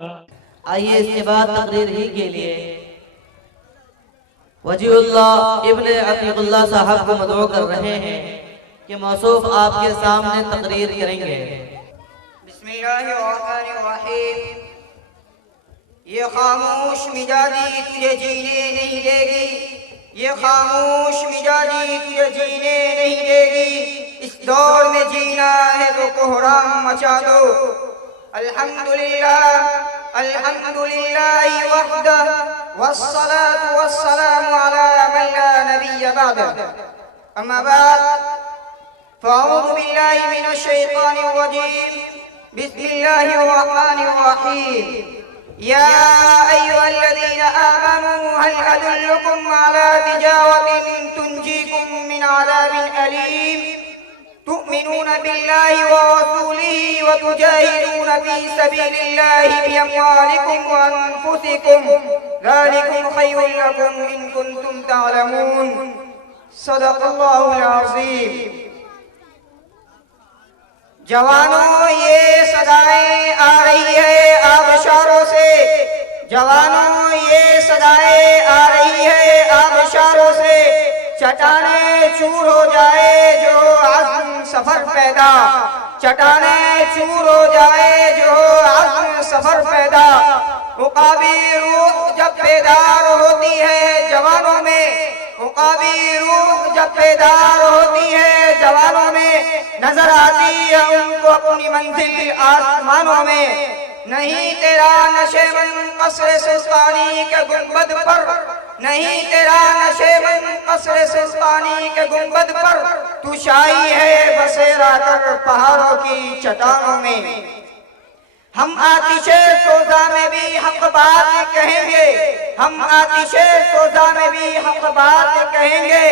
آئیے اس کے بعد تقریر ہی کے لیے وجیہ اللہ ابن عتیق اللہ صاحب کو مدعو کر رہے ہیں کہ موصوف آپ کے سامنے تقریر کریں گے۔ بسم اللہ الرحمن الرحیم۔ یہ خاموش مزاجی تجھے جینے نہیں دے گی، یہ خاموش مزاجی تجھے جینے نہیں دے گی، اس دور میں جینا ہے تو کوہرام مچا دو۔ الحمدللہ وحدہ والصلاة والسلام علی من لا نبی بعدہ، اما بعد فاعوذ باللہ من الشیطان الرجیم، بسم اللہ الرحمن الرحیم۔ یا ایہا الذین آمنوا هل ادلکم علی تجارۃ تنجیکم من عذاب علیم تؤمنون باللہ ورسولہ وتجاہدون فی سبیل اللہ باموالکم وانفسکم ذالکم خیر لکم ان کنتم تعلمون۔ صدق اللہ العظیم۔ جوانوں یہ صدائیں آ رہی ہے آبشاروں سے، جوانوں یہ صدائیں آ رہی ہے آبشاروں سے، چٹانیں چور ہو جائے جو عزم سفر پیدا، چٹانیں چور ہو جائے جو عزم سفر پیدا۔ عقابی روح جب بیدار ہوتی ہے جوانوں میں، عقابی روح جب بیدار ہوتی ہے جوانوں میں، نظر آتی ہے ان کو اپنی منزل آسمانوں میں۔ نہیں تیرا نشیمن قصر سلطانی کے گنبد پر، نہیں تیرا نشیمن قصر سلطانی کے گنبد پر، تو شاہی ہے بسیرا کر پہاڑوں کی چٹانوں میں۔ ہم آتش سوزا میں بھی حق بات کہیں گے، ہم آتش سوزا میں بھی حق بات کہیں گے،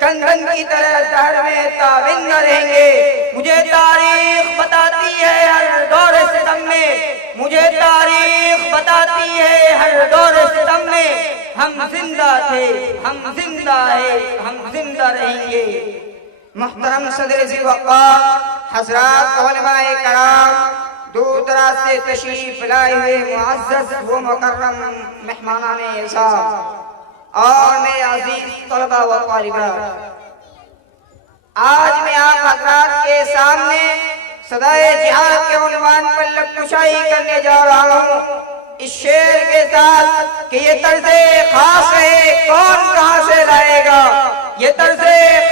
کندن کی طرح دہر میں تابند رہیں گے۔ مجھے تاریخ بتاتی ہے ہر دور ستم میں، مجھے تاریخ بتاتی ہے ہر دور ستم میں، ہم زندہ تھے، ہم زندہ ہیں، ہم زندہ رہیں گے۔ محترم صدر ذی وقار، حضرات علماء کرام، دور دراز سے تشریف لائے ہوئے معزز و مکرم مہمانان اعزاز اور میرے عزیز طلباء و طالبات، آج میں آپ حضرات کے سامنے صدائے جہاد کے عنوان پر لب کشائی کرنے جا رہا ہوں، اس شعر کے ساتھ کہ یہ طرز خاص ہے کون کہاں سے لائے گا، یہ طرز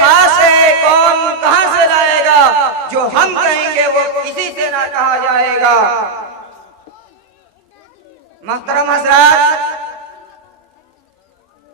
خاص ہے کون کہاں سے لائے گا، جو ہم کہیں گے وہ کسی سے نہ کہا جائے گا۔ محترم حضرات،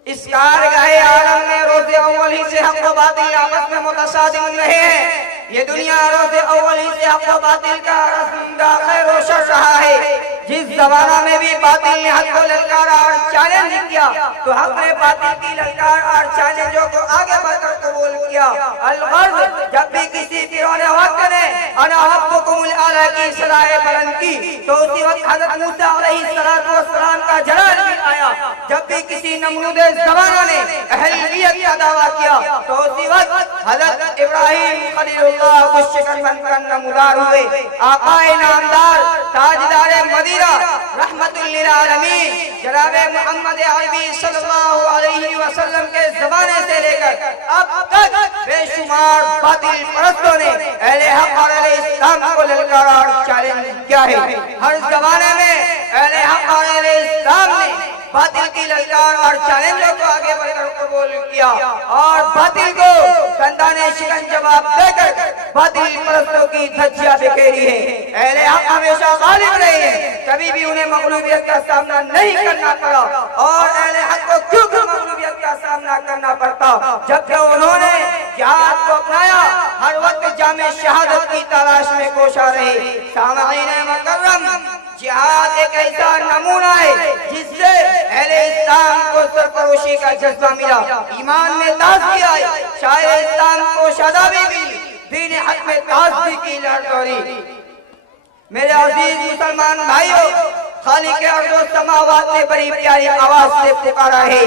اس کارگاہ عالم میں روز اول ہی سے حق و باطل آپس میں متصادم رہے ہیں، یہ دنیا روز اول ہی سے حق و باطل کا رسمگاہ خیر و شر رہا ہے۔ جس زمانہ میں بھی باطل نے حق کو للکارا اور چیلنج کیا تو حق نے باطل کی للکار اور چیلنجوں کو آگے بڑھ کر قبول کیا۔ الغرض جب بھی کسی فرعون وقت نے انا ربکم الاعلی کی صدائے بلند کی تو اسی وقت حضرت موسیٰ علیہ السلام کا جلال بھی آیا، جب بھی کسی نمرود زمانہ نے اہلیت کا دعویٰ کیا تو اسی وقت حضرت ابراہیم خلیل اللہ کو شکن بن کر نمودار ہوئے۔ آقائے نامدار تاجدار مدینہ رحمت للعالمین جناب محمد عربی صلی اللہ علیہ وسلم کے زمانے سے لے کر اب تک بے شمار باطل پرستوں نے اہل حق اور اہل اسلام کو للکارا اور چیلنج کیا ہے۔ ہر زمانے میں اہل حق اور اہل اسلام نے باطل کی للکار اور چیلنجوں کو آگے بڑھ کر قبول کیا اور باطل کو دندان شکن جواب دے کر باطل پرستوں کی دھجیاں بکھیری ہے۔ اہل حق ہمیشہ غالب رہے ہیں، کبھی بھی انہیں مغلوبیت کا سامنا نہیں کرنا پڑا، اور اہل حق کو کیوں مغلوبیت کا سامنا کرنا پڑتا؟ جبکہ انہوں نے جہاد کو اپنایا، ہر وقت جامع شہادت کی تلاش میں کوشاں رہے۔ سامعین مکرم، جہاد ایک ایسا نمونہ ہے جس سے اہل اسلام کو سرفروشی کا جذبہ ملا، ایمان میں تازگی آئی، شاعر اسلام کو شادابی ملی، دین حق میں تازگی کی لہر دوڑی۔ میرے عزیز مسلمان بھائیوں، خالق ارض و سماوات نے بڑی پیاری آواز سے پکارا ہے،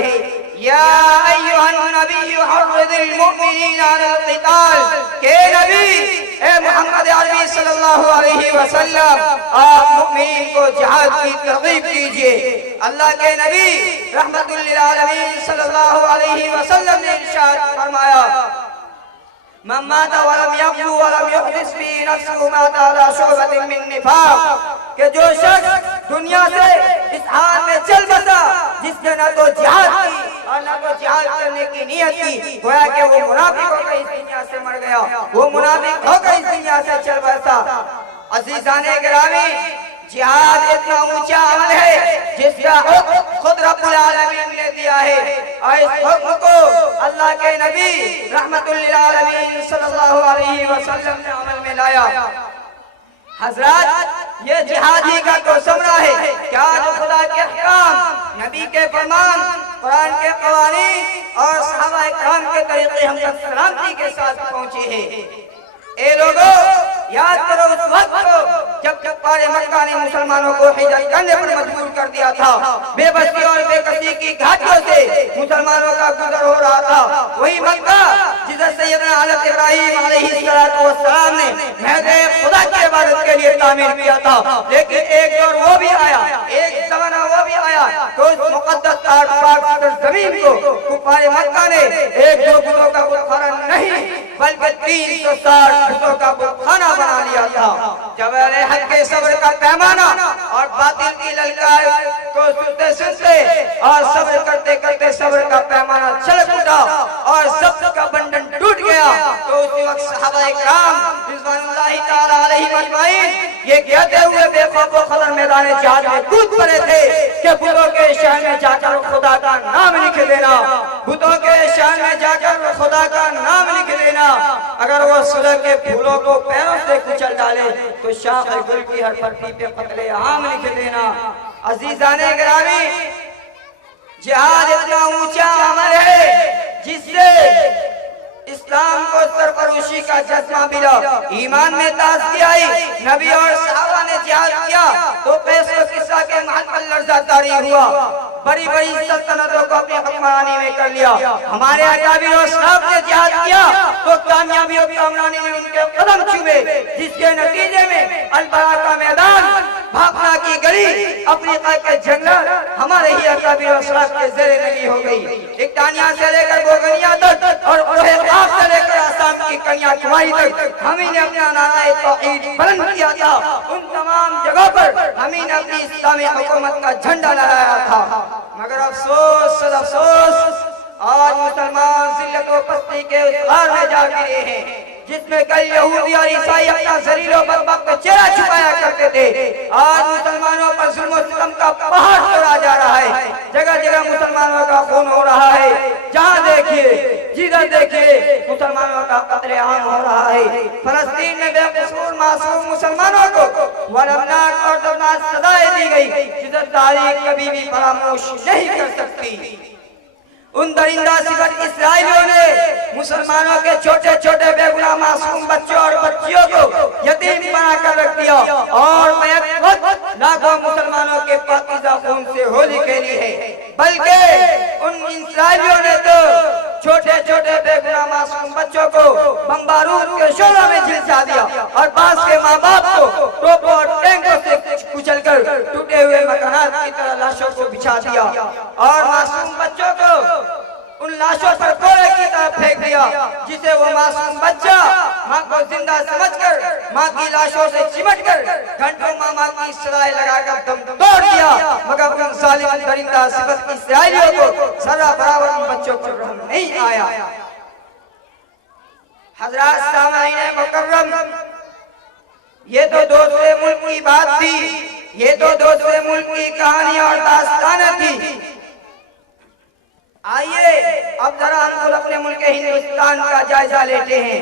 یا ایھا النبی حرض المؤمنین علی القتال، کہ نبی اے محمد عربی صلی اللہ علیہ وسلم آپ مؤمنین کو جہاد کی ترغیب کیجئے۔ اللہ کے نبی رحمت للعالمین صلی اللہ علیہ وسلم نے ارشاد فرمایا من مات ولم يغزو ولم يحدث به نفسه مات على شعبة من نفاق، کہ جو شخص دنیا سے اس حال میں چل بسا جس نے نہ تو جہاد کی اور نہ تو جہاد کرنے کی نیت کی، گویا کہ وہ منافق ہو کر اس دنیا سے مر گیا، وہ منافق ہو کر اس دنیا سے چل بسا۔ عزیزان گرامی، جہاد اتنا اونچا عمل ہے جس کا حکم خود رب العالمین نے دیا ہے، اور اس حکم کو اللہ کے نبی رحمت للعالمین صلی اللہ علیہ وسلم نے عمل میں لایا۔ حضرات، یہ جہادی کا تو ثمرہ ہے کہ آج خدا کے احکام، نبی کے فرمان، قرآن کے قوانین اور صحابہ اکرام کے طریقے ہم تک سلامتی کے ساتھ پہنچے ہیں۔ اے لوگو، یاد کرو اس وقت کو جب کفار مکہ نے مسلمانوں کو ہجرت کرنے پر مجبور کر دیا تھا، بے بسی اور بے کسی کی گھاٹیوں سے مسلمانوں کا گزر ہو رہا تھا۔ وہی مکہ جسے سیدنا حضرت ابراہیم علیہ السلام نے محض خدا کی عبادت کے لیے تعمیر کیا تھا، لیکن ایک دور وہ بھی آیا، ایک زمانہ وہ بھی آیا کہ اس مقدس پاک زمین کو کفار مکہ نے ایک دو بتوں کا بتخانہ نہیں بلکہ 360 بتوں کا بتخانہ بنا لیا تھا۔ جب اہل حق کے صبر کا پیمانہ اور باطل کی للکار کو سنتے سنتے اور صبر کرتے کرتے صبر کا پیمانہ چھلک اٹھا اور سب کا بندھن ٹوٹ گیا، تو اسی وقت صحابہ اکرام رضوان اللہ تعالی علیہم اجمعین یہ کہتے ہوئے بے خوف و خطر میدان جہاد میں کود پڑے تھے کہ بتوں کے شہر میں جا کر خدا کا نام لکھ دینا، بتوں کے شہر میں جا کر خدا کا نام لکھ دینا، اگر وہ صلح کے پھولوں کو پیروں سے کچل ڈالے تو شاخ گل کی ہر پتی پہ قتل عام لکھ دینا۔ عزیزان گرامی، جہاد اتنا اونچا عمل ہے جس سے اسلام کو سرفروشی کا جذبہ ملا، ایمان میں تازگی آئی۔ نبی اور صحابہ نے جہاد کیا تو قیس و کسریٰ کے محل پر لرزہ طاری ہوا، بڑی بڑی سلطنتوں کو اپنی حکمرانی میں کر لیا۔ ہمارے اکابر اور اسلاف نے جہاد کیا تو کامیابیوں کی حکمرانی میں ان کے قدم چھوئے، جس کے نتیجے میں البراء کا میدان، بھاپنا کی گلی، افریقہ کے جنگل ہمارے ہی اکابر اور اسلاف کے زیر نگی ہو گئی۔ اکتانیہ سے لے کر بوگنیا تک اور سے لے کر آسام کی کنیا کماری تک ہمیں نے اپنا نعرہ توحید بلند کیا تھا۔ ان تمام جگہوں پر ہمیں نے اپنی اسلامی حکومت کا جھنڈا لہرایا تھا، مگر افسوس صد افسوس آج مسلمان ذلت و پستی کے اس غار میں جا گرے ہیں جس میں کئی یہودی اور عیسائی اپنا ذلیل و بدبخت چہرہ چھپایا کرتے تھے۔ آج مسلمانوں پر ظلم و ستم کا پہاڑ توڑا جا رہا ہے، جگہ جگہ مسلمانوں کا خون ہو رہا ہے، جہاں دیکھیے جدھر دیکھیے مسلمانوں کا قتل عام ہو رہا ہے۔ فلسطین میں بے قصور معصوم مسلمانوں کو ولمناک اور دردناک سزائیں دی گئی جسے تاریخ کبھی بھی فراموش نہیں کر سکتی۔ ان درندہ صفت اسرائیلیوں نے مسلمانوں کے چھوٹے چھوٹے بے گناہ معصوم بچوں اور بچیوں کو یتیم بنا کر رکھ دیا اور بیک وقت لاکھوں مسلمانوں کے پاکیزہ خون سے ہولی کھیلی ہے، بلکہ ان اسرائیلیوں نے تو چھوٹے چھوٹے بے گناہ معصوم بچوں کو بمبارود کے شعلوں میں جھلسا دیا اور بعض کے ماں باپ کو توپوں اور ٹینکوں سے کچل کر ٹوٹے ہوئے مکانات کی طرح لاشوں کو بچھا دیا اور معصوم بچوں کو ان لاشوں پر کوڑے کی طرح پھینک دیا، جسے وہ معصوم بچہ ماں کو زندہ سمجھ کر ماں کی لاشوں سے چمٹ کر گھنٹوں ماں کی سلائے لگا کر دم توڑ دیا، مگر ان ظالم درندہ صفت اسرائیلیوں کو ذرا برابر ان بچوں پر رحم نہیں آیا۔ حضرات سامعین مکرم، یہ تو دوسرے ملک کی بات تھی، یہ تو دوسرے ملک کی کہانی اور داستانیں تھی۔ آئیے اب ذرا ہم خود اپنے ملک ہندوستان کا جائزہ لیتے ہیں۔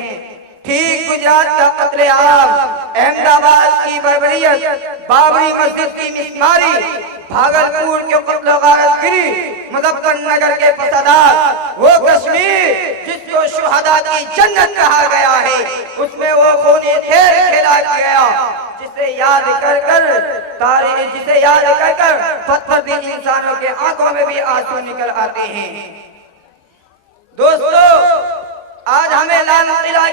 ٹھیک گجرات کا قتل عام، احمد آباد کی بربریت، بابری مسجد کی مسماری، بھاگلپور کے قتل و غارت گری، مظفر نگر کے فسادات، وہ کشمیر جس کو شہداء کی جنت کہا گیا ہے، اس میں وہ خونی کھیل کھیلا گیا جسے یاد کر کر پتھر دل انسانوں کے آنکھوں میں بھی آنسو نکل آتے ہیں۔ دوستو، آج ہمیں لال قلعہ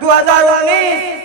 2019